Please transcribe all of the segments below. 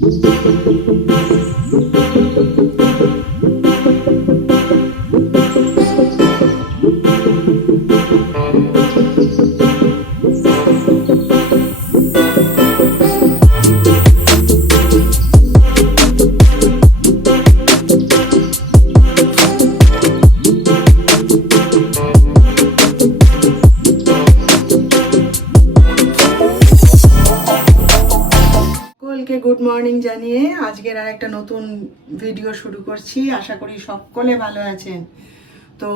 Thank you. জানিয়ে আজকের আর একটা নতুন ভিডিও শুরু করছি। আশা করি সকলে ভালো আছেন। তো,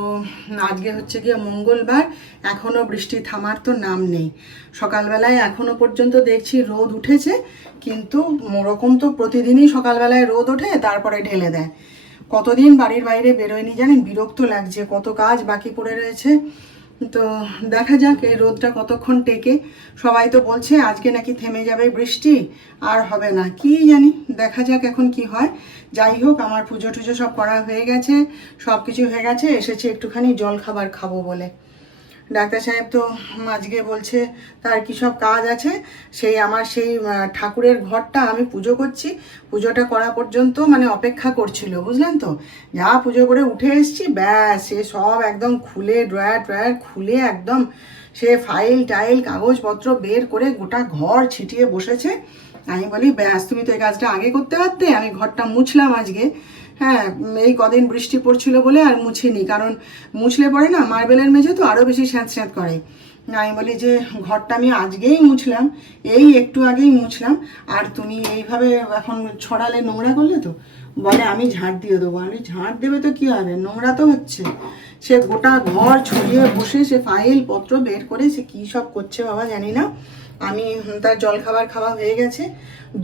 আজকে হচ্ছে গিয়ে মঙ্গলবার এখনও বৃষ্টি থামার তো নাম নেই। সকালবেলায় এখনও পর্যন্ত দেখছি রোদ উঠেছে, কিন্তু ওরকম তো প্রতিদিনই সকালবেলায় রোদ ওঠে, তারপরে ঢেলে দেয়। কতদিন বাড়ির বাইরে বেরোয়নি জানেন? বিরক্ত লাগছে। কত কাজ বাকি পড়ে রয়েছে। তো দেখা যাক এই রোদটা কতক্ষণ টেকে। সবাই তো বলছে আজকে নাকি থেমে যাবে বৃষ্টি, আর হবে না। কি জানি, দেখা যাক এখন কি হয়। যাই হোক, আমার পুজো টুজো সব করা হয়ে গেছে সব কিছু হয়ে গেছে, এসেছে একটুখানি জল খাবার খাব বলে। ডাক্তার সাহেব তো আজকে বলছে, তার কি সব কাজ আছে? সেই আমার সেই ঠাকুরের ঘরটা আমি পুজো করছি। পুজোটা করা পর্যন্ত মানে অপেক্ষা করছিল, বুঝলেন তো? যা পুজো করে উঠে এসেছি, ব্যাস, সে সব একদম খুলে, ড্রয়ার ট্রয়ার খুলে একদম সে ফাইল টাইল, কাগজপত্র বের করে গোটা ঘর ছিটিয়ে বসেছে। আমি বলি, ব্যাস, তুমি তো এই কাজটা আগে করতে পারতে, আমি ঘরটা মুছলাম আজকে। হ্যাঁ এই কদিন বৃষ্টি পড়ছিল বলে আর মুছিনি, কারণ মুছলে পরে না মার্বেলের মেঝে তো আরও বেশি স্যাঁত স্যাঁত করে। আমি বলি যে ঘরটা আমি আজকেই মুছলাম, এই একটু আগেই মুছলাম, আর তুমি এইভাবে এখন ছড়ালে নোংরা করলে তো? বলে, আমি ঝাঁট দিয়ে দেবো। আমি ঝাঁট দেবে তো কি হবে? নোংরা তো হচ্ছে। সে গোটা ঘর ছড়িয়ে বসে সে ফাইল পত্র বের করে সে কী সব করছে বাবা জানি না। আমি তার জল খাবার খাওয়া হয়ে গেছে,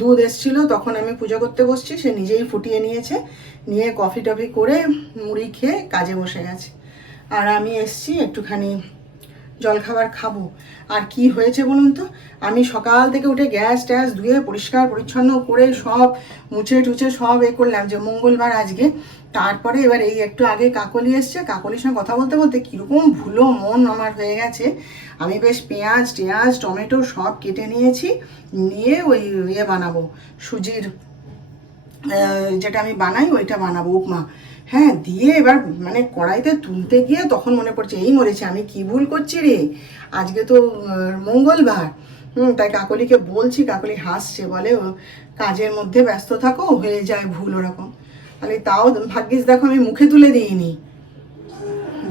দুধ এসছিল, তখন আমি পুজো করতে বসছি, সে নিজেই ফুটিয়ে নিয়েছে। নিয়ে কফি টফি করে মুড়ি খেয়ে কাজে বসে গেছে। আর আমি এসছি একটুখানি জলখাবার খাব। আর কি হয়েছে বলুন তো? আমি সকাল থেকে উঠে গ্যাস ট্যাস ধুয়ে পরিষ্কার পরিচ্ছন্ন করে সব মুছে টুছে সব এ করলাম যে মঙ্গলবার আজকে। তারপরে এবার এই একটু আগে কাকলি এসছে। কাকলির সঙ্গে কথা বলতে বলতে কীরকম ভুলো মন আমার হয়ে গেছে। আমি বেশ পেঁয়াজ টেঁয়াজ, টমেটো সব কেটে নিয়েছি। নিয়ে ওই ইয়ে বানাবো, সুজির যেটা আমি বানাই, ওইটা বানাবো। উপমা। হ্যাঁ দিয়ে এবার মানে কড়াইতে তুলতে গিয়ে তখন মনে পড়ছে, এই মরেছে, আমি কি ভুল করছি রে? আজকে তো মঙ্গলবার। হুম, তাই কাকলিকে বলছি, কাকলি হাসছে, বলে কাজের মধ্যে ব্যস্ত থাকো, হয়ে যায় ভুল ওরকম। তাহলে তাও ভাগ্যিস, দেখো, আমি মুখে তুলে দিইনি।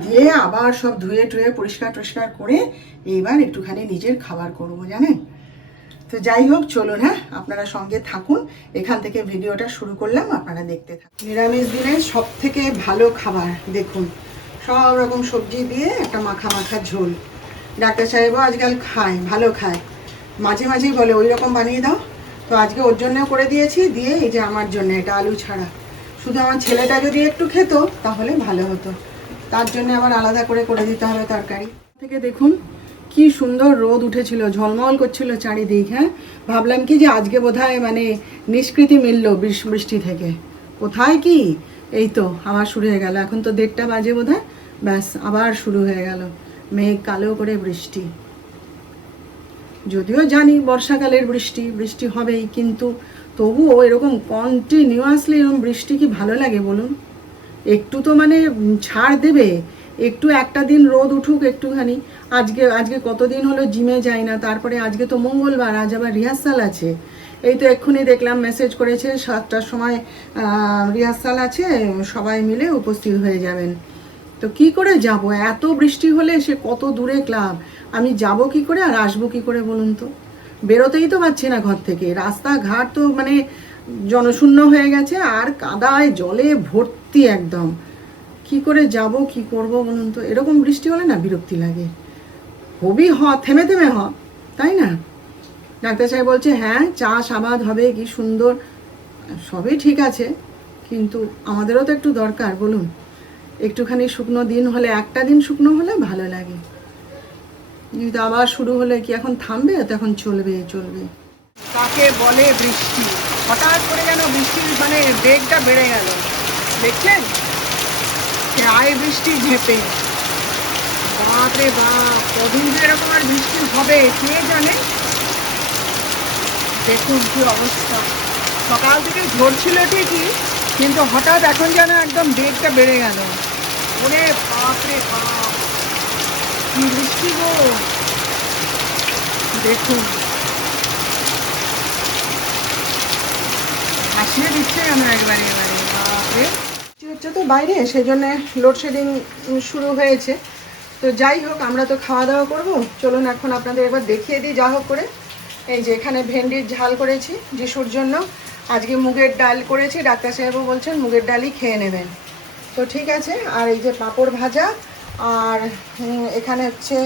দিয়ে আবার সব ধুয়ে টুয়ে পরিষ্কার টরিষ্কার করে এইবার একটুখানি নিজের খাবার করব, জানেন? তো যাই হোক, চলুন হ্যাঁ আপনারা সঙ্গে থাকুন। এখান থেকে ভিডিওটা শুরু করলাম, আপনারা দেখতে থাকুন। নিরামিষ দিনের সব থেকে ভালো খাবার, দেখুন, সব রকম সবজি দিয়ে একটা মাখা মাখা ঝোল। ডাক্তার সাহেবও আজকাল খায়, ভালো খায়। মাঝে মাঝেই বলে, ওই রকম বানিয়ে দাও। তো আজকে ওর জন্যও করে দিয়েছি, দিয়ে এই যে আমার জন্য এটা আলু ছাড়া। শুধু আমার ছেলেটা যদি একটু খেত, তাহলে ভালো হতো। তার জন্য আবার আলাদা করে করে দিতে হবে তরকারি। থেকে দেখুন কি সুন্দর রোদ উঠেছিল, ঝলমল করছিল চারিদিক হ্যাঁ? ভাবলাম কি যে আজকে বোধহয় মানে নিষ্কৃতি মিলল বৃষ- বৃষ্টি থেকে। কোথায় কি? এই তো, আবার শুরু হয়ে গেল। এখন তো দেড়টা বাজে বোধহয়। ব্যাস, আবার শুরু হয়ে গেল। মেঘ কালো করে বৃষ্টি। যদিও জানি বর্ষাকালের বৃষ্টি বৃষ্টি হবেই, কিন্তু তবুও এরকম কন্টিনিউয়াসলি এরকম বৃষ্টি কি ভালো লাগে বলুন? একটু তো মানে ছাড় দেবে। একটু একটা দিন রোদ উঠুক একটুখানি। আজকে আজকে কতদিন হলো জিমে যাই না, তারপরে আজকে তো মঙ্গলবার, আজ আবার রিহার্সাল আছে। এই তো এক্ষুনি দেখলাম মেসেজ করেছে, সাতটার সময় রিহার্সাল আছে, সবাই মিলে উপস্থিত হয়ে যাবেন। তো কি করে যাব? এত বৃষ্টি হলে সে কত দূরে ক্লাব? আমি যাব কি করে আর আসব কি করে বলুন তো? বেরোতেই তো পারছি না ঘর থেকে। রাস্তাঘাট তো মানে জনশূন্য হয়ে গেছে, আর কাদায় জলে ভর্তি একদম। কি করে যাব, কি করব বলুন তো? এরকম বৃষ্টি হলে না বিরক্তি লাগে। হবি হ, থেমে থেমে হ, তাই না? ডাক্তার সাহেব বলছে হ্যাঁ চাষ আবাদ হবে, কি সুন্দর। সবই ঠিক আছে, কিন্তু আমাদেরও তো একটু দরকার, বলুন। একটুখানি শুকনো দিন হলে, একটা দিন শুকনো হলে ভালো লাগে। কিন্তু আবার শুরু হলে কি এখন থামবে, তো এখন চলবে চলবে। কাকে বলে বৃষ্টি। হঠাৎ করে যেন বৃষ্টির মানে বেগটা বেড়ে গেল। দেখছেন আয় বৃষ্টি ঝেপে। বাপরে বাপ, কদিন যে এরকম আর বৃষ্টি হবে, কে জানে? দেখুন কি অবস্থা। সকাল থেকে ঝরছিল ঠিকই, কিন্তু হঠাৎ এখন যেন একদম বেগটা বেড়ে গেল। ওরে বাপরে বাপ, কি বৃষ্টি গো। দেখুন। ভাসিয়ে দিচ্ছে কেন একবারে, এবারে। বাপরে। হচ্ছে তো বাইরে সেই জন্য লোডশেডিং শুরু হয়েছে। তো যাই হোক, আমরা তো খাওয়া দাওয়া করব। চলুন এখন আপনাদের একবার দেখিয়ে দিই যা হোক করে। এই যে এখানে ভেন্ডির ঝাল করেছি, যিশুর জন্য। আজকে মুগের ডাল করেছি, ডাক্তার সাহেবও বলছেন মুগের ডালই খেয়ে নেবেন। তো ঠিক আছে, আর এই যে পাঁপড় ভাজা, আর এখানে হচ্ছে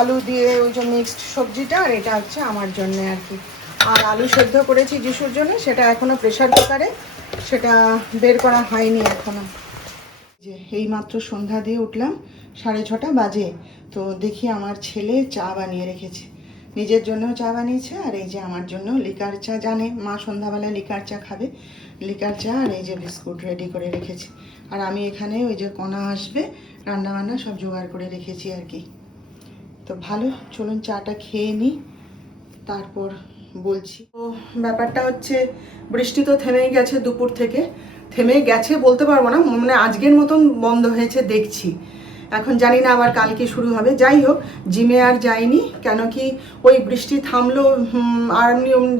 আলু দিয়ে ওই যে মিক্সড সবজিটা, আর এটা হচ্ছে আমার জন্য আর কি। আর আলু সেদ্ধ করেছি যিশুর জন্য, সেটা এখনও প্রেশার কুকারে সেটা বের করা হয়নি এখনও যে এই মাত্র সন্ধ্যা দিয়ে উঠলাম, সাড়ে ছটা বাজে। তো দেখি আমার ছেলে চা বানিয়ে রেখেছে। নিজের জন্যও চা বানিয়েছে, আর এই যে আমার জন্য লিকার চা জানে। মা সন্ধ্যাবেলা লিকার চা খাবে। লিকার চা আর এই যে বিস্কুট রেডি করে রেখেছে। আর আমি এখানে ওই যে কণা আসবে, রান্নাবান্না সব জোগাড় করে রেখেছি আর কি। তো ভালো, চলুন চাটা খেয়ে নিই। তারপর বলছি। তো ব্যাপারটা হচ্ছে, বৃষ্টি তো থেমেই গেছে দুপুর থেকে। থেমে গেছে বলতে পারব না মানে আজকের মতন বন্ধ হয়েছে দেখছি। এখন জানি না আবার কালকে শুরু হবে। যাই হোক, জিমে আর যাইনি, কেন কি ওই বৃষ্টি থামলো আর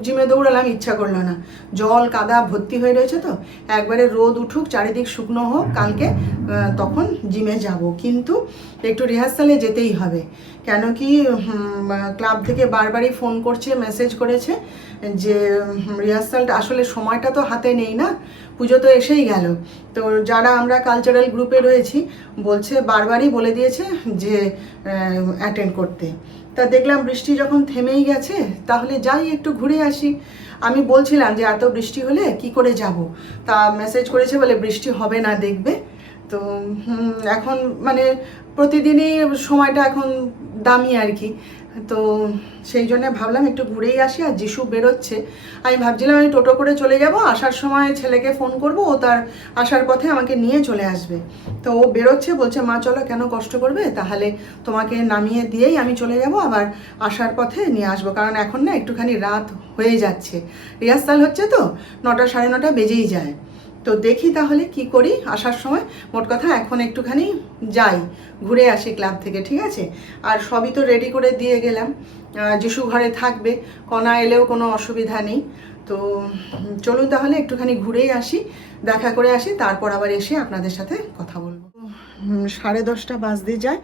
জিমে দৌড়ালাম, ইচ্ছা করল না। জল, কাদা ভর্তি হয়ে রয়েছে তো, একবারে রোদ উঠুক, চারিদিক শুকনো হোক, কালকে তখন জিমে যাব। কিন্তু একটু রিহার্সালে যেতেই হবে। কেন কি ক্লাব থেকে বারবারই ফোন করছে মেসেজ করেছে যে রিহার্সালটা আসলে সময়টা তো হাতে নেই না, পুজো তো এসেই গেল। তো যারা আমরা কালচারাল গ্রুপে রয়েছি, বলছে, বারবারই বলে দিয়েছে যে অ্যাটেন্ড করতে। তা দেখলাম বৃষ্টি যখন থেমেই গেছে, তাহলে যাই একটু ঘুরে আসি। আমি বলছিলাম যে, এত বৃষ্টি হলে কি করে যাব? তা মেসেজ করেছে বলে, বৃষ্টি হবে না, দেখবে। তো এখন মানে প্রতিদিনই সময়টা এখন দামি আর কি। তো সেই জন্য ভাবলাম একটু ঘুরেই আসি আর যিশু বেরোচ্ছে। আমি ভাবছিলাম আমি টোটো করে চলে যাব, আসার সময় ছেলেকে ফোন করব, ও তার আসার পথে আমাকে নিয়ে চলে আসবে। তো ও বেরোচ্ছে, বলছে, মা, চলো, কেন কষ্ট করবে? তাহলে তোমাকে নামিয়ে দিয়েই আমি চলে যাব, আবার আসার পথে নিয়ে আসব। কারণ এখন না একটুখানি রাত হয়ে যাচ্ছে। রিহার্সাল হচ্ছে তো, নটা সাড়ে নটা বেজেই যায়। তো দেখি তাহলে কি করি? আসার সময় মোট কথা এখন একটুখানি যাই, ঘুরে আসি ক্লাব থেকে, ঠিক আছে? আর সবই তো রেডি করে দিয়ে গেলাম। যিশু ঘরে থাকবে, কণা এলেও কোনো অসুবিধা নেই। তো চলুন তাহলে একটুখানি ঘুরেই আসি, দেখা করে আসি, তারপর আবার এসে আপনাদের সাথে কথা বলব। সাড়ে দশটা বাজতে যায়।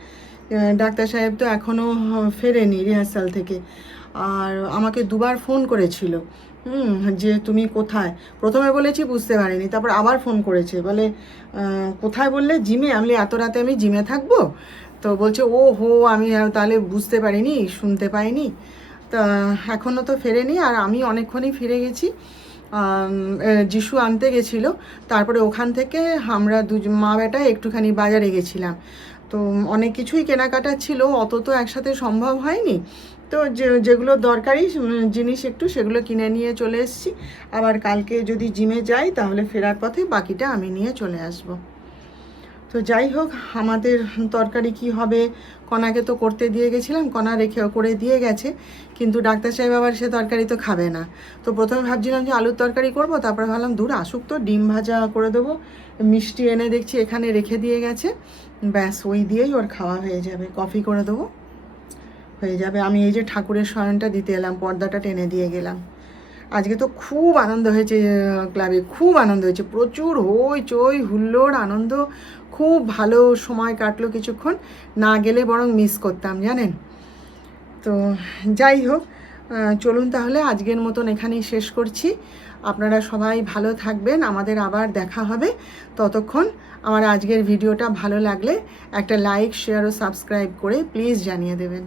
ডাক্তার সাহেব তো এখনও ফেরেনি রিহার্সাল থেকে। আর আমাকে দুবার ফোন করেছিল। হুম, যে তুমি কোথায়? প্রথমে বলেছি বুঝতে পারিনি, তারপর আবার ফোন করেছে। বলে কোথায় বললে? জিমে? আমি এত রাতে আমি জিমে থাকব? তো বলছে, ও হো, আমি তাহলে বুঝতে পারিনি, শুনতে পাইনি। তা এখনও তো ফেরেনি, আর আমি অনেকক্ষণই ফিরে গেছি। যিশু আনতে গেছিল। তারপরে ওখান থেকে আমরা দুজন মা বেটা একটুখানি বাজারে গেছিলাম। তো অনেক কিছুই কেনাকাটা ছিল, অত তো একসাথে সম্ভব হয়নি। তো যে, যেগুলো দরকারি জিনিস একটু, সেগুলো কিনে নিয়ে চলে এসেছি। আবার কালকে যদি জিমে যাই, তাহলে ফেরার পথে বাকিটা আমি নিয়ে চলে আসব। তো যাই হোক, আমাদের তরকারি কি হবে? কণাকে তো করতে দিয়ে গেছিলাম, কণা রেখে করে দিয়ে গেছে। কিন্তু ডাক্তার সাহেব আবার সে তরকারি তো খাবে না। তো প্রথমে ভাবছিলাম যে আলুর তরকারি করব, তারপরে ভাবলাম দূর আসুক তো, ডিম ভাজা করে দেবো। মিষ্টি এনে দেখছি এখানে রেখে দিয়ে গেছে। ব্যাস, ওই দিয়েই ওর খাওয়া হয়ে যাবে। কফি করে দেবো। হয়ে যাবে। আমি এই যে ঠাকুরের শয়নটা দিতে এলাম, পর্দাটা টেনে দিয়ে গেলাম। আজকে তো খুব আনন্দ হয়েছে ক্লাবে খুব আনন্দ হয়েছে। প্রচুর হই চই, হুল্লোড়, আনন্দ। খুব ভালো সময় কাটলো কিছুক্ষণ, না গেলে বরং মিস করতাম, জানেন? তো যাই হোক চলুন তাহলে, আজকের মতন এখানেই শেষ করছি। আপনারা সবাই ভালো থাকবেন, আমাদের আবার দেখা হবে। ততক্ষণ আমার আজকের ভিডিওটা ভালো লাগলে একটা লাইক শেয়ার ও সাবস্ক্রাইব করে প্লিজ জানিয়ে দেবেন।